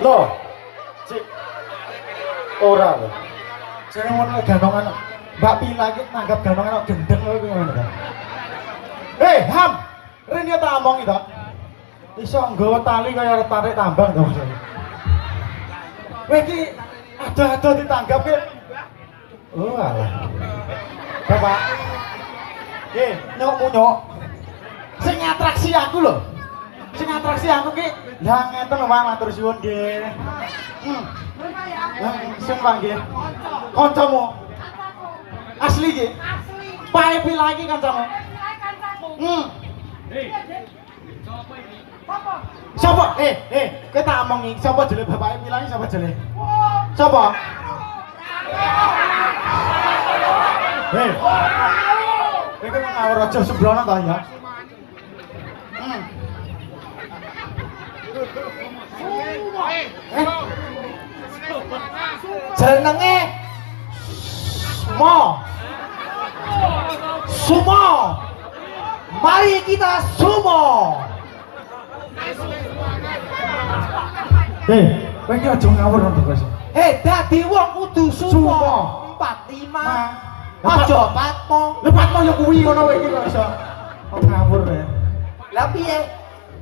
Loh. Cik. Ora lho. Jane ngono gandongan Mbak Pila iki nanggap gandongan gendeng lho iki ngono kan. Ham. Rene tak omong iki to. Iso nggawa tali kaya tarik tambang to. Kowe iki ada-ada ditanggap ki. Oh alah. Bapak. Nyok-nyok. Sing atraksi aku lho. Sing atraksi aku ki lah ngeten lho Pak, matur suwun nggih. Sing Pak nggih. Kancamu. Asli nggih. Pae Pila iki kancamu. Sapa? Kowe tak omongi, sapa jenenge bapake Pila iki sapa jenenge? Sapa? Kowe ngawur aja sembrono ta ya. Jenenge Sumo. Mari kita sumo. Kowe iki aja ngawur to, Guys. Dadi wong kudu sumo. 45. Aja patmo. Lah patmo ya kuwi ngono kowe iki kok iso ngawur ya. Lah piye?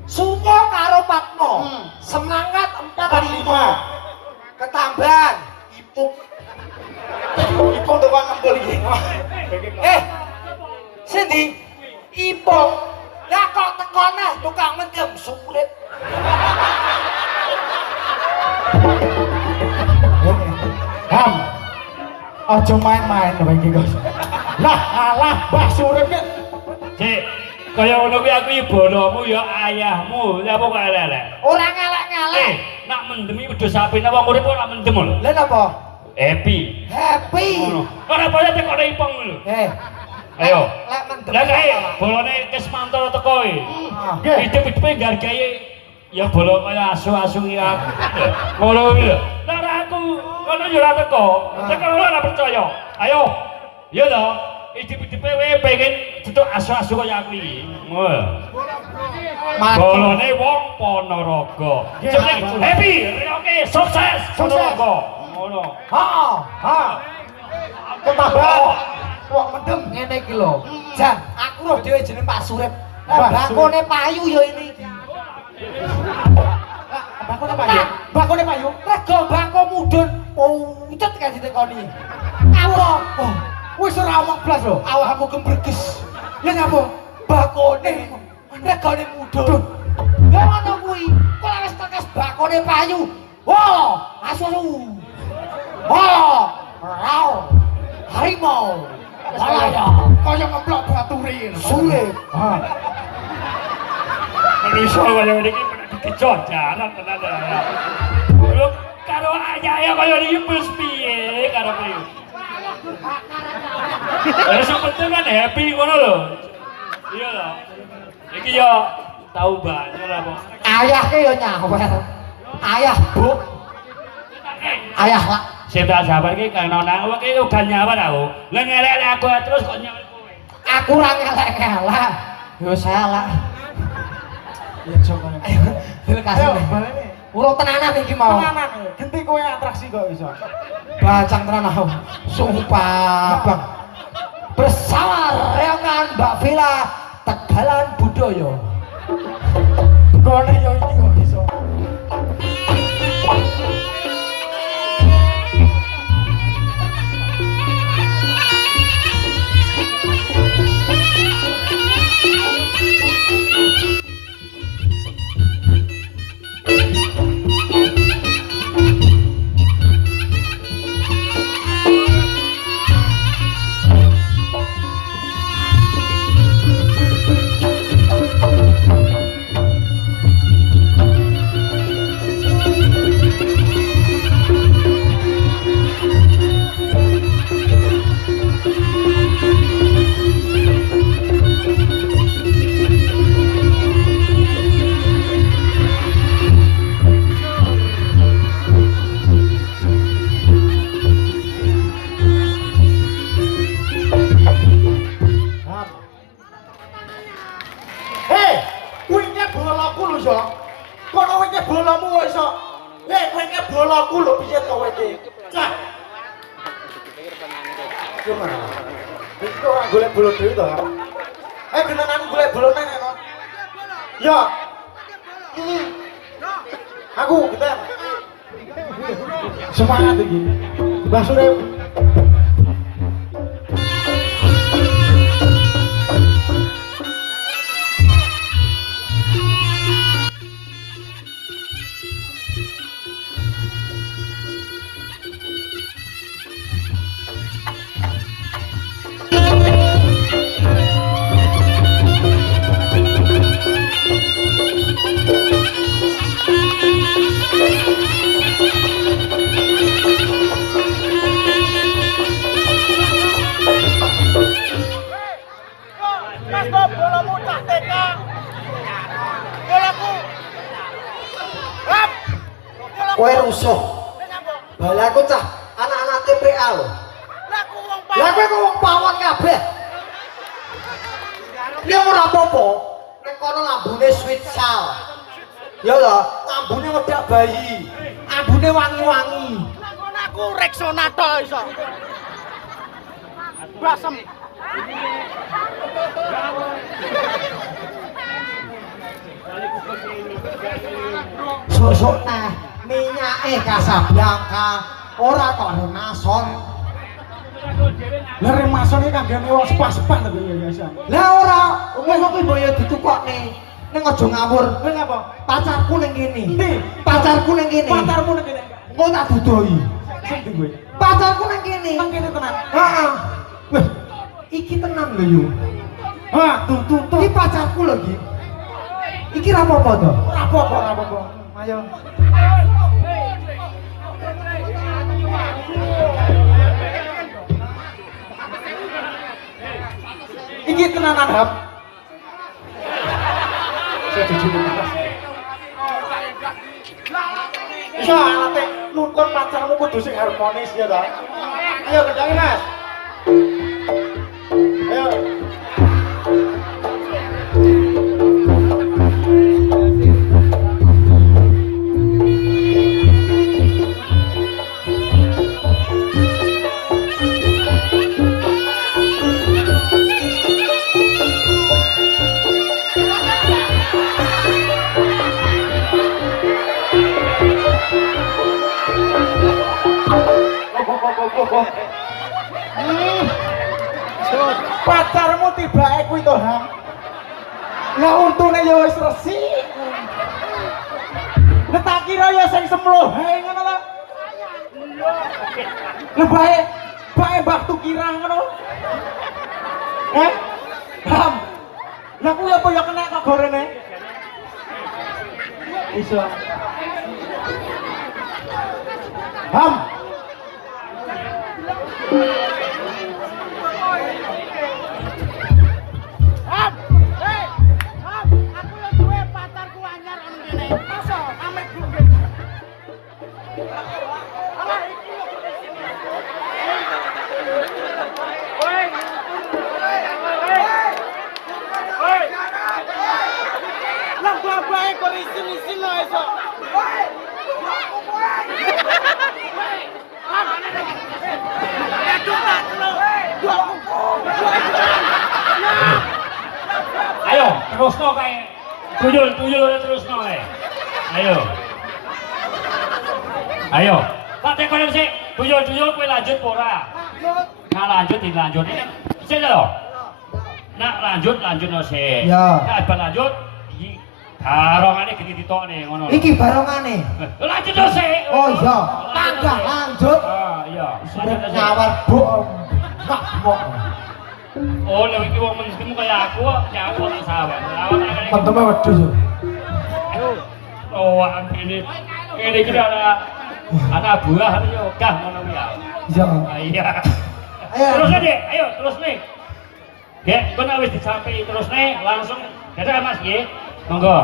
Sumo karo patmo. Semangat 45. Ketambahan ipuk. Ipuk tukang ngempul iki. Sindi ipuk. Lah kok tekone tukang mendem sulit. Ham. Aja main-main lho iki, Guys. Lah alah Mbah Surip ki. Cik, kaya ngono kuwi aku ibolomu ya ayahmu. Lah apa kok elek-elek? Ora ngelek-ngelek. Nak mendemi wedhus sapine wong urip ora mendem lho. Lah napa? Happy. Happy. Ora boleh tekone ipong lho. Ayo. Lek mendem. Lah kae bolone Kesmanto teko iki. Hidup-hidupe nghargai ya bolo kaya asu-asu iki. Ngono kuwi lho. Lah aku ngono ya ora teko. Teko ora percaya. Ayo. Ya to. Hidup-hidupe kowe pengen tutuk asu-asu kaya aku iki. Ngono. Bolone wong Ponorogo. Happy, oke, sukses. Ponorogo. Ngono. Ketambahan. Wong mendem ngene iki lho. Jan, aku lho dhewe jeneng Pak Surip. Bakone payu ya ini. Bakone payu. Bakone payu. Rego bako mudhun pucet kan ditekoni. Awak. Wis ora omong blas lho. Awakmu kembreges. Ya ngapa? Bakone regane mudhun. Ya ngono kuwi. Kok wis tekes bakone payu. Wah, asu. Wah, rau. Harimau. Malaya. Kaya ngeplok baturi. Sulit. Manusia kaya ngene iki dikejar jaran tenan ya. Lho karo ayahe kaya iki wis piye karo kowe. Ya sing penting kan happy ngono lho. Iya lho. Iki ya tau banyak apa. Ayahke ya nyawer. Ayah, Bu. Ayah, Pak. Sing tak sabar iki kana nang kowe iki uga nyawer aku. Lah ngelek aku terus kok nyawer kowe. Aku ora ngelek-ngelek. Yo salah. Ya coba. Terima kasih. Balene. Urung tenanan iki mau. Tenanan. Genti kowe atraksi kok iso. Bacang tenan aku. Sumpah, Bang. Bersama reokan Mbak Villa Tegalan Budaya. Gone yo iki kok iso. bolaku lho piye to kowe iki? Cah. Gimana? Iki ora golek bola dhewe to, Ham? Genananku golek bola nang ana. Ya. Aku kita semangat iki. Mbah Surip. Kowe rusuh. Balaku cah anak-anak TPA lho. Lah kowe kok wong pawon kabeh. Ya ora apa-apa. Nek kono lambune sweet sal. Ya lho, lambune wedak bayi. Ambune wangi-wangi. Lah kono aku Rexona tok iso. Basem. Sosok nah minyake Casablanca ora kok Remason. Lah Remason iki kanggene wong sepak-sepak to ya biasa. Lah ora, wong kuwi boyo ditukokne. Ning aja ngawur. Kowe ngapa? Pacarku ning kene. Ndi? Pacarku ning kene. Pacarmu ning kene. Engko tak dudoi. Sing ndi kowe? Pacarku ning kene. Nang kene tenan. Heeh. Weh, iki tenan lho yo. Ha, tuh. Iki pacarku lho iki. Iki ra apa-apa to? Ora apa-apa. Ayo. Iki tenanan, Hap. Saya dijuluk atas. Iya, alate nuntun pacarmu kudu sing harmonis ya ta. Ayo kencangin, Mas. Ayo. Pacarmu tibake kuwi to, Ham. Lah untune ya wis resik. Lah tak kira ya sing semlohe ngono lho. Lah bae baktu kirang ngono. Ham. Lah kuwi apa ya kena kok gorene? Iso. Ham. Aku yo duwe pacarku anyar anu kene. Masa ame gungging. Alah iki lho. Woi. Lah babae kok isin-isin lho iso. Woi. Ayo, terusno kae. Tuyul terusno kae. Ayo. Tak tekono sik. Tuyul kowe lanjut apa ora? Nah lanjut dilanjut. Sik lho. Nak lanjutno sik. Ya. Nak bar lanjut iki garongane gede ditokne ngono. Iki barongane. Lanjut sik. Oh iya, tangga lanjut. Ah iya. Sudah Lanjut sik. nyawar bohong. Mak mok. Oh, lho iki wong miskin kaya aku kok nyawa tak sawah. Temen wedhus. Oh, ini iki anak buah yo gah ngono kuwi ya. Iya. Iya. Ayo. Terus Dek, ayo terus nih. Dek, kok nek wis disampai terus nih langsung dadah Mas nggih. Monggo.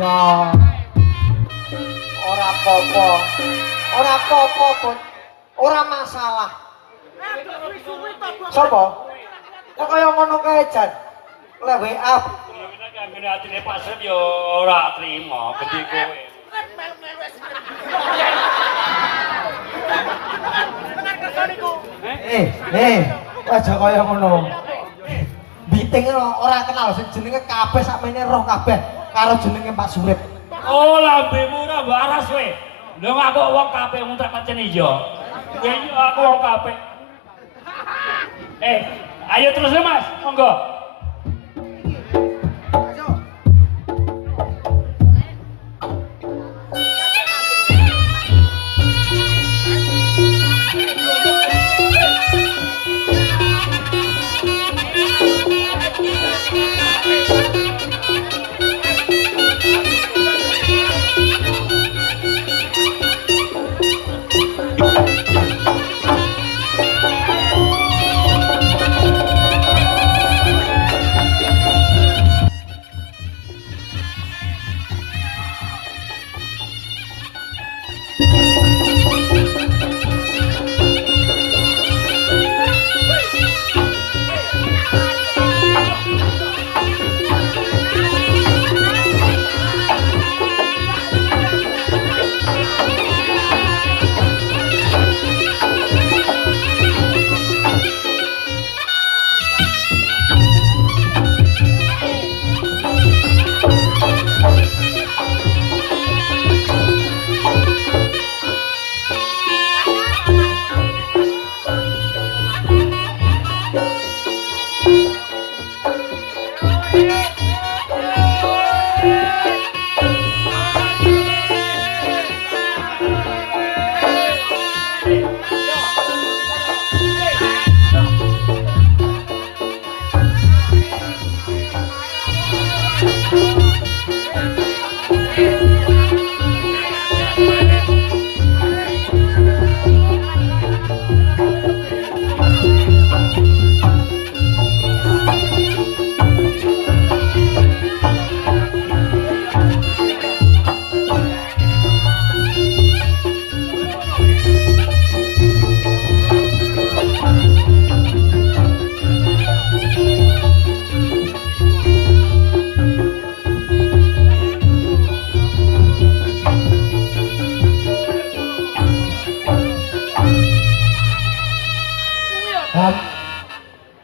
Iya. Ora apa-apa. Ora apa-apa, Bud. Ora masalah. Sopo? Kok kaya ngono kae, Jan? Le WA. Kuwi kanggone atine Pak Srep yo ora trima gede kowe. Aja kaya ngono. Biting ora kenal sing jenenge kabeh sakmene roh kabeh karo jenenge Pak Surip. Oh, lambemu ora waras kowe. Lho aku wong kabeh muntrak pancen iya. Ya iya aku wong kabeh. Ayo terus Mas, monggo.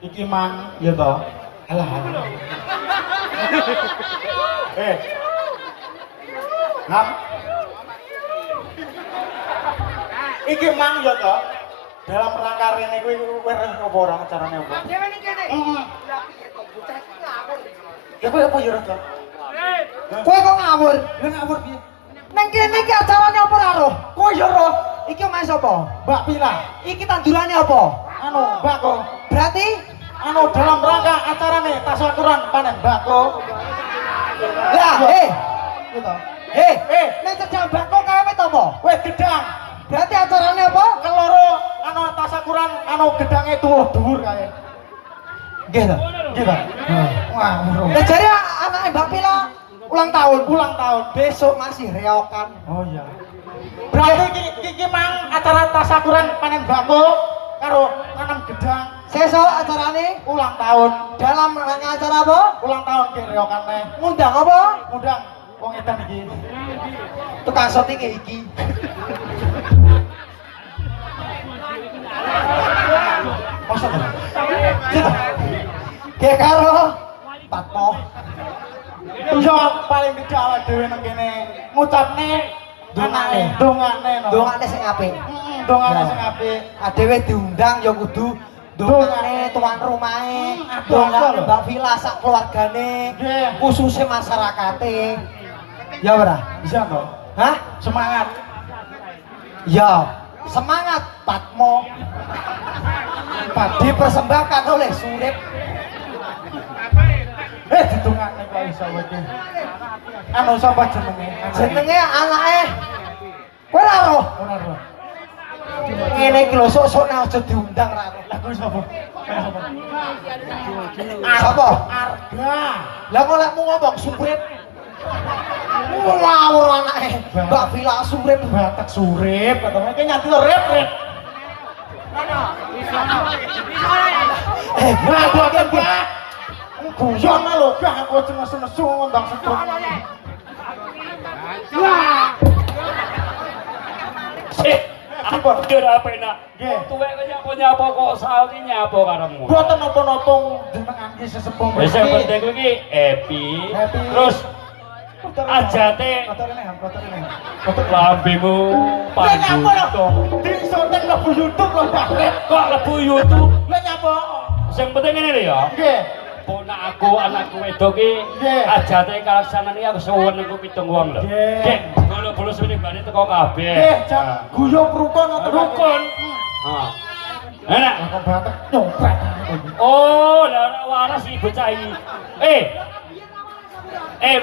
Iki mang ya toh. Alah. Ham. Iki mang ya toh. dalam rangka rene kuwi weruh apa ora acarane apa? Dhewe ning kene. Heeh. Lah piye to bocah iki ngawur. Ya kowe apa ya Raka? Kowe kok ngawur? Lah ngawur piye? Neng kene iki acarane apa ora roh? Kowe ya roh. Iki omahe sapa? Mbak Pila. Iki tandurane apa? Anu, Mbako. Berarti Anu dalam rangka acarane tasyakuran panen Mbako. lah, Gitu. nek cedhak bako kae to apa? Kowe gedang. Berarti acarane apa? Keloro anu tasyakuran anu gedange tuwuh dhuwur kae. Nggih to. Gitu. Wah, bro. Lah jare anake Mbak Pila ulang tahun. Ulang tahun. Besok masih reokan. Oh iya. Berarti iki mang acara tasyakuran panen Mbako karo tanam gedang Sesuk acarane ulang tahun. dalam rangka acara apa? Ulang tahun ki reokan neh. Ngundang apa? Ngundang wong edan iki. Tukang syuting iki. Masa to? Ge karo Patmo. Iya paling tidak awake dhewe nang kene ngucapne Dongane. Dongane no. Dongane sing apik. Dongane sing apik. Adewe diundang ya kudu dongane tuan rumahe, dongane Mbak Vila sak keluargane, Nggih. khususnya masyarakate. Ya ora? Bisa to? Hah? Semangat. Ya, semangat Patmo. Dipersembahkan oleh Surip. Didongane kok iso iki. Anu sapa jenenge? Jenenge anake kowe ora roh. Ora ora. Ngene iki lho sok-sok nek aja diundang ra roh. Lah kuwi sapa? Sapa? Sapa? Arga. Lah kok lekmu ngomong Surip. Ngawur anake Mbak Vila Surip. Batak surip katanya iki nyanti rep-rep. Ngadu akeh Mbak. Guyon lho, gak aku aja nesu-nesu ngundang setrum. Apa ora penak? Nggih. Tuwek kok nyapa-nyapa kok saiki nyapa karemu. Boten napa-napa jenengan iki sesepuh Wis sing penting kuwi iki happy. Happy. Terus ajate kotorene ham. lambemu Nyapa lho? pandu. Di syuting lebu YouTube lho, Pak. Kok lebu YouTube? Lah nyapa? Sing penting ngene lho ya. Nggih. Ponakku anakku wedok iki Nggih. ajate kalaksanane aku suwun iku 7 wong lho. Nggih. Dek, bolo-bolo sing bane teko kabeh. Nggih, jam guyub rukun atau Rukun. Ah. Enak. Kok batak nyopret. Oh, lah ora waras iki bocah iki.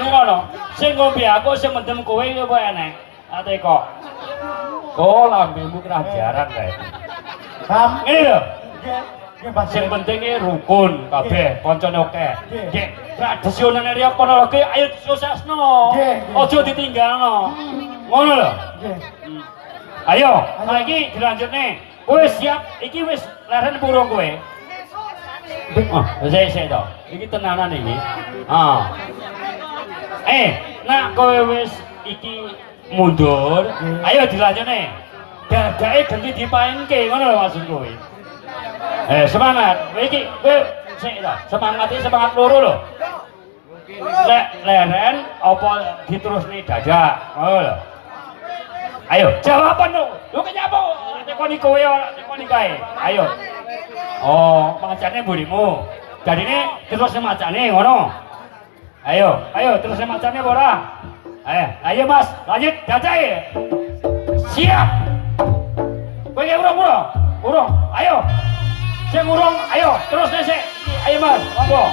Ngono. Sing ngombe aku sing mendem kowe iki apa enek? Ate kok. Oh, lambemu kerajaran kae. Ham. Ngene lho. Nggih. Nggih, Pak. Sing penting iki rukun kabeh, kancane akeh. Nggih. Nggih, tradisional riya kono iki ayo suksesno. Nggih. Aja ditinggalno. Ngono lho. Nggih. Ayo, saiki dilanjutne. Kowe siap? Iki wis leren purung kowe. Wis to. Iki tenanan iki. Nak kowe wis iki mundur, ayo dilanjutne. Dadake ganti dipaenke, ngono lho maksud kowe. Semangat. Kowe iki kowe sik to. Semangat iki semangat loro lho. Lek leren apa diterusne dadak. Ngono lho. Ayo, jawaban lho. Lho kenyapa? Tekoni kowe ora tekoni kae. Ayo. Oh, macane burimu. Dadine terus macane ngono. Ayo, terus macane apa ora? Ayo Mas, lanjut dadae. Siap. Kowe urung. Urung. Ayo. Sing urung, ayo terus sik. Ayo Mas, monggo.